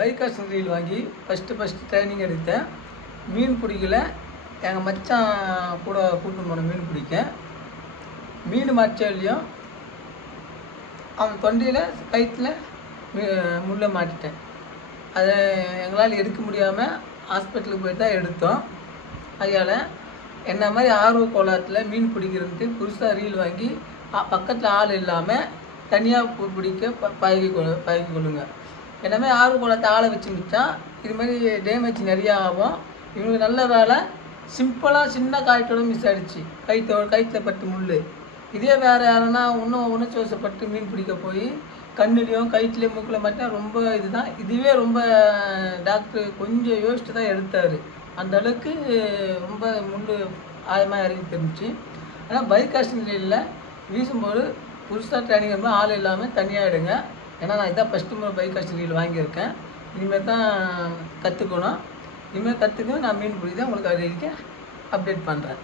Bike reel வாங்கி first training எடுத்தேன். மீன் பிடிக்கல, எங்கள் மச்சான் கூட கூட்டின்னு போன மீன் பிடிக்க. மீன் மாட்டிலையும் அவன் தொண்டையில் கயிற்றில் முள்ளை மாட்டிட்டேன். அதை எங்களால் எடுக்க முடியாமல் ஹாஸ்பிட்டலுக்கு போய் தான் எடுத்தோம். அதனால் என்ன மாதிரி ஆர்வ கோளாத்தில் மீன் பிடிக்கிறதுக்கு புதுசாக ரீல் வாங்கி பக்கத்தில் ஆள் இல்லாமல் தனியாக பிடிக்க பழகி கொள்ளுங்க. என்னமே ஆர்வ கோளாத்தை ஆளை வச்சு மிச்சா இது மாதிரி டேமேஜ் நிறையா ஆகும். இவங்களுக்கு நல்ல வேலை, சிம்பிளாக சின்ன காயத்தோடு மிஸ் ஆகிடுச்சு, கயிற்றில் பட்டு முள். இதே வேறு யாருன்னா இன்னும் உணர்ச்சிவசப்பட்டு மீன் பிடிக்க போய் கண்ணுலேயும் கயிற்றுலேயும் மூக்கில் மட்டும் ரொம்ப இதுதான். இதுவே ரொம்ப டாக்டர் கொஞ்சம் யோசிச்சு தான் எடுத்தார். அந்த அளவுக்கு ரொம்ப முள் ஆயமாக இறங்கி தெரிஞ்சிச்சு. ஆனால் பைக் ஆக்சிடென்ட்ல வீசும்போது புதுசாக ட்ரைனிங் இருந்தால் ஆள் இல்லாமல் தனியாக எடுங்க. ஏன்னா நான் இதான் ஃபஸ்ட்டு முறை பைக் ஆக்சிடென்ட் வாங்கியிருக்கேன். இனிமேல் தான் கற்றுக்கணும். இனிமேல் கற்றுக்க நான் மீன் பிடிக்க உங்களுக்கு அது அப்டேட் பண்ணுறேன்.